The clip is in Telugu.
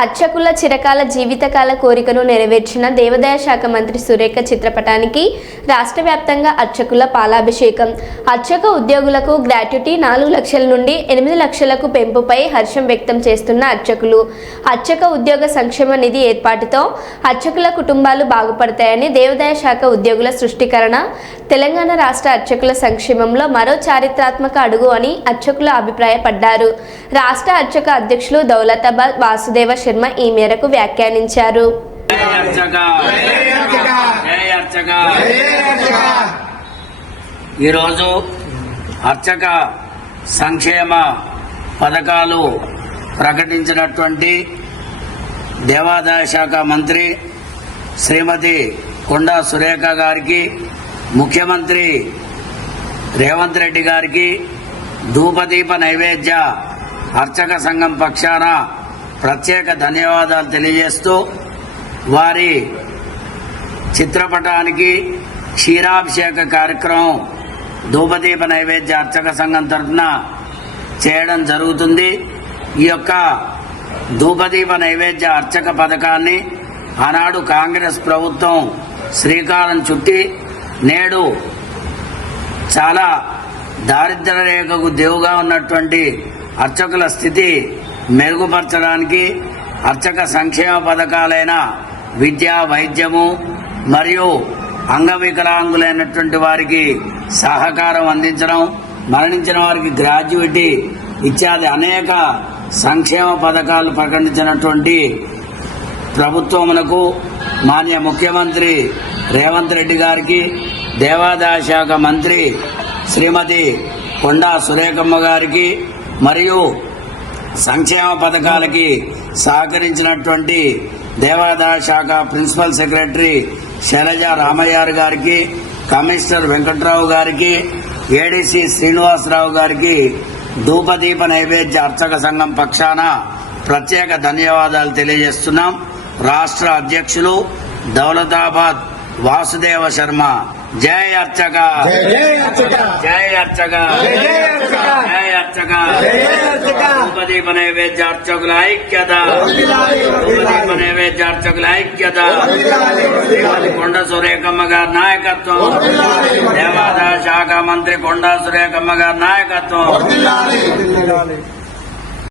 అర్చకుల చిరకాల జీవితకాల కోరికను నెరవేర్చిన దేవాదాయ శాఖ మంత్రి సురేఖ చిత్రపటానికి రాష్ట్ర వ్యాప్తంగా అర్చకుల పాలాభిషేకం. అర్చక ఉద్యోగులకు గ్రాట్యుటీ నాలుగు లక్షల నుండి ఎనిమిది లక్షలకు పెంపుపై హర్షం వ్యక్తం చేస్తున్న అర్చకులు. అర్చక ఉద్యోగ సంక్షేమ నిధి ఏర్పాటుతో అర్చకుల కుటుంబాలు బాగుపడతాయని దేవాదాయ శాఖ ఉద్యోగుల సృష్టికరణ తెలంగాణ రాష్ట్ర అర్చకుల సంక్షేమంలో మరో చారిత్రాత్మక అడుగు అని అర్చకులు అభిప్రాయపడ్డారు. రాష్ట్ర అర్చక అధ్యక్షులు దౌలతాబాద్ వాసుదేవ శర్మ ఈ మేరకు వ్యాఖ్యానించారు. ఈరోజు అర్చక సంక్షేమ పథకాలు ప్రకటించినటువంటి దేవాదాయ శాఖ మంత్రి శ్రీమతి కొండా సురేఖ గారికి ముఖ్యమంత్రి రేవంత్ రెడ్డి గారికి ధూపదీప నైవేద్య అర్చక సంఘం పక్షాన ప్రత్యేక ధన్యవాదాలు తెలియజేస్తూ వారి చిత్రపటానికి క్షీరాభిషేక కార్యక్రమం ధూపదీప నైవేద్య అర్చక సంఘం తరఫున చేయడం జరుగుతుంది. ఈ యొక్క ధూపదీప నైవేద్య అర్చక పథకాన్ని ఆనాడు కాంగ్రెస్ ప్రభుత్వం శ్రీకారం చుట్టి నేడు చాలా దారిద్ర రేఖకు దేవుగా ఉన్నటువంటి అర్చకుల స్థితి మెరుగుపరచడానికి అర్చక సంక్షేమ పథకాలైన విద్య వైద్యము మరియు అంగవికలాంగులైనటువంటి వారికి సహకారం అందించడం మరణించిన వారికి గ్రాడ్యుయేటీ ఇత్యాది అనేక సంక్షేమ పథకాలు ప్రకటించినటువంటి ప్రభుత్వమునకు మాన్య ముఖ్యమంత్రి రేవంత్ రెడ్డి గారికి దేవాదాయ శాఖ మంత్రి శ్రీమతి కొండా సురేఖమ్మ గారికి మరియు సంక్షేమ పథకాలకి సహకరించినటువంటి దేవాదాయ శాఖ ప్రిన్సిపల్ సెక్రటరీ శైలజ రామయ్యారు గారికి కమిషనర్ వెంకట్రావు గారికి ఏడీసీ శ్రీనివాసరావు గారికి ధూపదీప నైవేద్య అర్చక సంఘం పక్షాన ప్రత్యేక ధన్యవాదాలు తెలియజేస్తున్నాం. రాష్ట్ర అధ్యక్షులు దౌలతాబాద్ వాసుదేవ శర్మ జై అర్చక జై అర్చక జై అర్చక ధూపదీప నైవేద్య అర్చకుల ఐక్యత ధూపదీప నైవేద్య అర్చకుల ఐక్యత శ్రీమతి కొండ సురేఖమ్మ గారి నాయకత్వం దేవాదాయ శాఖ మంత్రి కొండా సురేఖమ్మ గారి నాయకత్వం